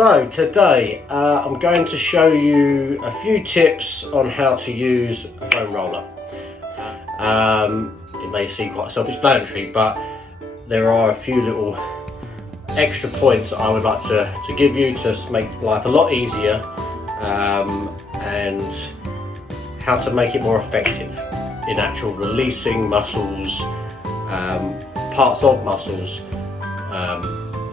So today I'm going to show you a few tips on how to use a foam roller. It may seem quite self-explanatory, but there are a few little extra points that I would like to give you to make life a lot easier, and how to make it more effective in actual releasing muscles, parts of muscles,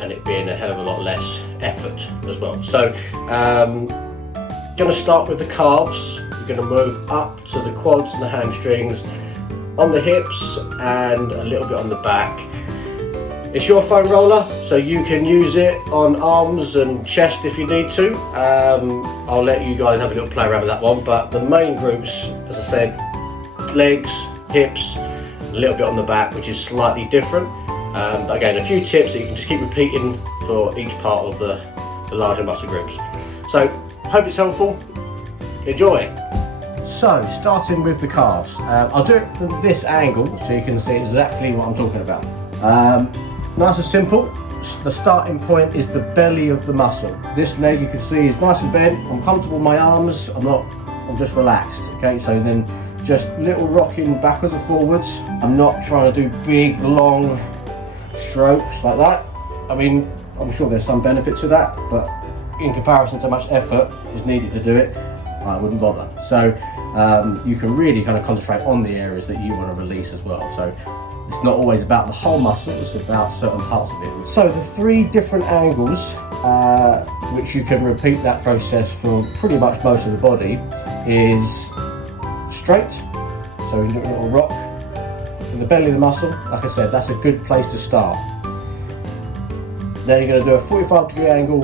and it being a hell of a lot less effort as well. So going to start with the calves. We're going to move up to the quads and the hamstrings, on the hips and a little bit on the back. It's your foam roller, so you can use it on arms and chest if you need to. I'll let you guys have a little play around with that one, but the main groups, as I said, legs, hips, a little bit on the back, which is slightly different. Again, a few tips that you can just keep repeating for each part of the larger muscle groups. So, hope it's helpful. Enjoy! So, starting with the calves. I'll do it from this angle so you can see exactly what I'm talking about. Nice and simple. The starting point is the belly of the muscle. This leg you can see is nice and bent. I'm comfortable with my arms. I'm just relaxed. Okay, so then just little rocking backwards and forwards. I'm not trying to do big, long strokes like that. I mean, I'm sure there's some benefit to that, but in comparison to how much effort is needed to do it, I wouldn't bother. So you can really kind of concentrate on the areas that you want to release as well. So it's not always about the whole muscle, it's about certain parts of it. So the three different angles, which you can repeat that process for pretty much most of the body, is straight, so you do a little rock. In the belly of the muscle, like I said, that's a good place to start. Then you're going to do a 45-degree angle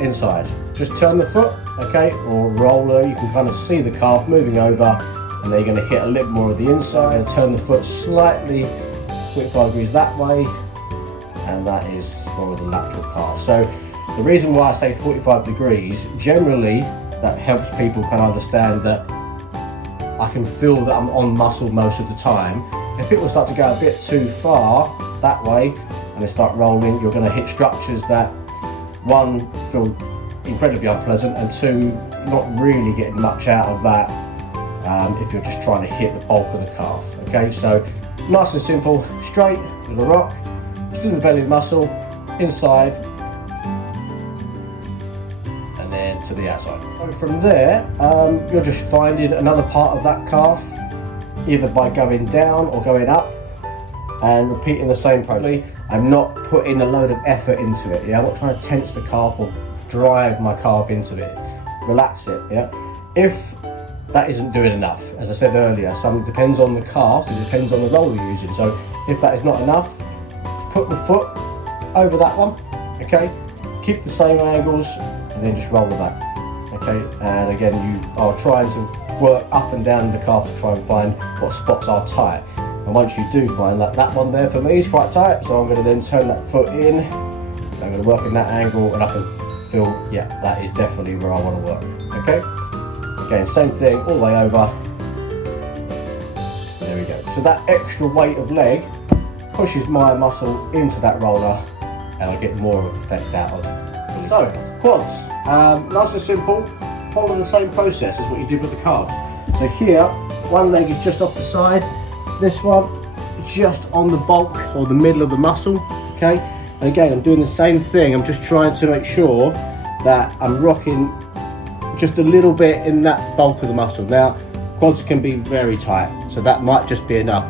inside. Just turn the foot, okay, or roller, you can kind of see the calf moving over, and then you're going to hit a little more of the inside and turn the foot slightly 45 degrees that way, and that is more of the lateral calf. So the reason why I say 45 degrees, generally that helps people kind of understand that I can feel that I'm on muscle most of the time. If people start to go a bit too far that way and they start rolling, you're going to hit structures that, one, feel incredibly unpleasant, and two, not really getting much out of that if you're just trying to hit the bulk of the calf. Okay, so nice and simple, straight, with a rock, through the belly muscle, inside, and then to the outside. So from there, you're just finding another part of that calf, either by going down or going up, and repeating the same process. I'm not putting a load of effort into it. Yeah, I'm not trying to tense the calf or drive my calf into it. Relax it. Yeah. If that isn't doing enough, as I said earlier, some depends on the calf. It depends on the roller you're using. So if that is not enough, put the foot over that one. Okay. Keep the same angles, and then just roll with that. Okay. And again, you are trying to work up and down the calf to try and find what spots are tight. And once you do find that one there for me is quite tight, so I'm going to then turn that foot in. So I'm going to work in that angle, and I can feel, yeah, that is definitely where I want to work. Okay. Again, same thing all the way over. There we go. So that extra weight of leg pushes my muscle into that roller, and I get more of an effect out of it. So quads, nice and simple. Follow the same process as what you did with the calf. So here, one leg is just off the side, this one just on the bulk or the middle of the muscle, okay? And again, I'm doing the same thing. I'm just trying to make sure that I'm rocking just a little bit in that bulk of the muscle. Now, quads can be very tight, so that might just be enough.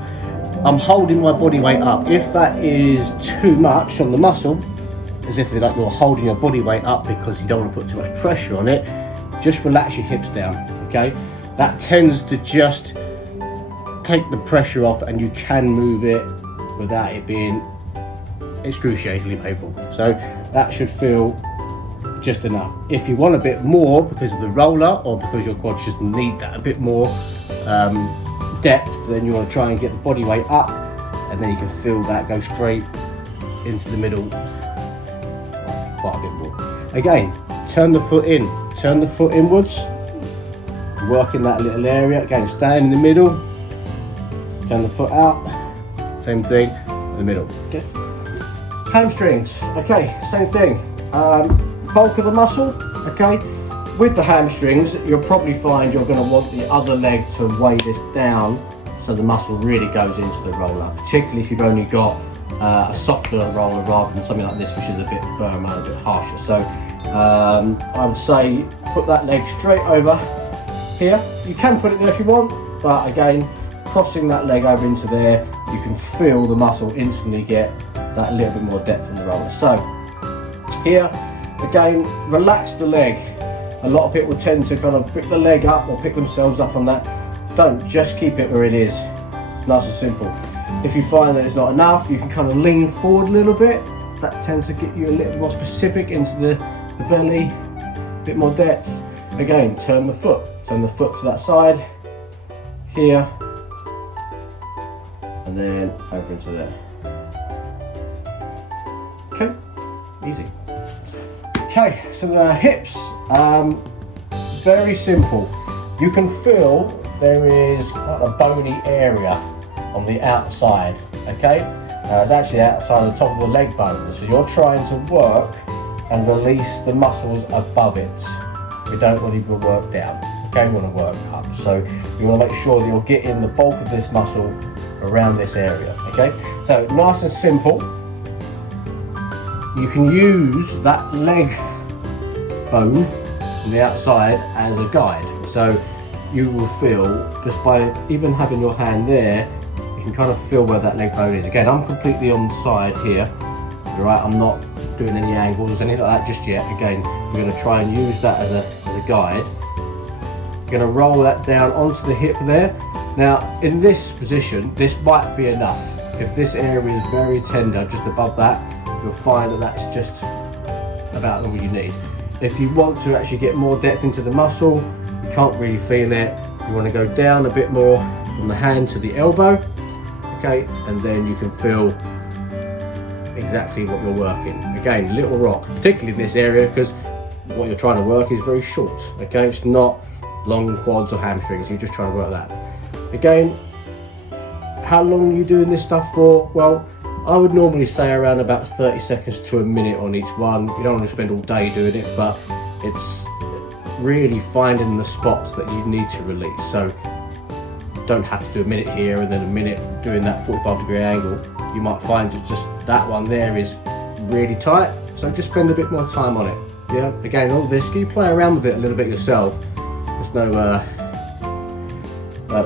I'm holding my body weight up. If that is too much on the muscle, as if you're holding your body weight up because you don't want to put too much pressure on it, just relax your hips down, okay? That tends to just take the pressure off, and you can move it without it being excruciatingly painful. So that should feel just enough. If you want a bit more because of the roller, or because your quads just need that a bit more depth, then you want to try and get the body weight up, and then you can feel that go straight into the middle quite a bit more. Again, turn the foot in. Turn the foot inwards, work in that little area. Again, stand in the middle, turn the foot out, same thing in the middle. Okay. Hamstrings, okay, same thing. bulk of the muscle, okay? With the hamstrings, you'll probably find you're going to want the other leg to weigh this down so the muscle really goes into the roller, particularly if you've only got a softer roller rather than something like this, which is a bit firmer, a bit harsher. So I would say put that leg straight over here. You can put it there if you want, but again, crossing that leg over into there, you can feel the muscle instantly get that little bit more depth in the roller. So here, again, relax the leg. A lot of people tend to kind of pick the leg up or pick themselves up on that. Don't, just keep it where it is. It's nice and simple. If you find that it's not enough, you can kind of lean forward a little bit. That tends to get you a little more specific into the belly, a bit more depth. Again, turn the foot to that side, here, and then over into there. Okay, easy. Okay, so the hips, very simple. You can feel there is quite a bony area on the outside, okay? It's actually outside the top of the leg bone, so you're trying to work and release the muscles above it. We don't want you to work down, okay? We want to work up. So you want to make sure that you're getting the bulk of this muscle around this area, okay? So nice and simple. You can use that leg bone on the outside as a guide. So you will feel, just by even having your hand there, you can kind of feel where that leg bone is. Again, I'm completely on the side here, right? I'm not doing any angles, anything like that just yet. Again, we're going to try and use that as a guide. You're going to roll that down onto the hip there. Now, in this position, this might be enough. If this area is very tender, just above that, you'll find that that's just about all you need. If you want to actually get more depth into the muscle, you can't really feel it, you want to go down a bit more from the hand to the elbow, okay, and then you can feel exactly what you're working. Again, little rock, particularly in this area, because what you're trying to work is very short, okay? It's not long quads or hamstrings, you're just trying to work that. Again, how long are you doing this stuff for? Well, I would normally say around about 30 seconds to a minute on each one. You don't want to spend all day doing it, but it's really finding the spots that you need to release. So don't have to do a minute here and then a minute doing that 45-degree angle. You might find that just that one there is really tight, so just spend a bit more time on it. Yeah, again, all this, you play around with it a little bit yourself. There's no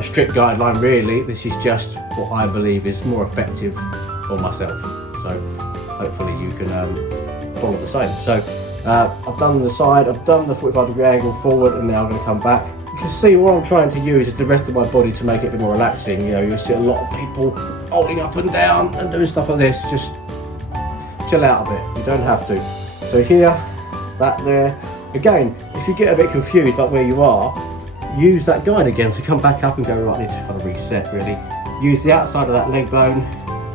strict guideline really. This is just what I believe is more effective for myself. So hopefully you can follow the same. So I've done the side, I've done the 45-degree angle forward, and now I'm going to come back. You can see what I'm trying to use is the rest of my body to make it a bit more relaxing. You know, you'll see a lot of people holding up and down and doing stuff like this. Just chill out a bit, you don't have to. So here, that there. Again, if you get a bit confused about where you are, use that guide again to come back up and go, right, I need to kind of reset really. Use the outside of that leg bone,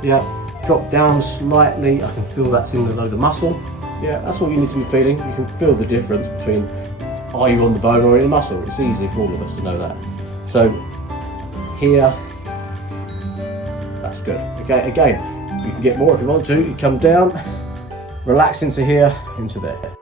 yeah, drop down slightly. I can feel that's in the load of muscle. Yeah, that's all you need to be feeling. You can feel the difference between are you on the bone or in the muscle. It's easy for all of us to know that. So here, that's good. Okay, again, you can get more if you want to. You come down, relax into here, into there.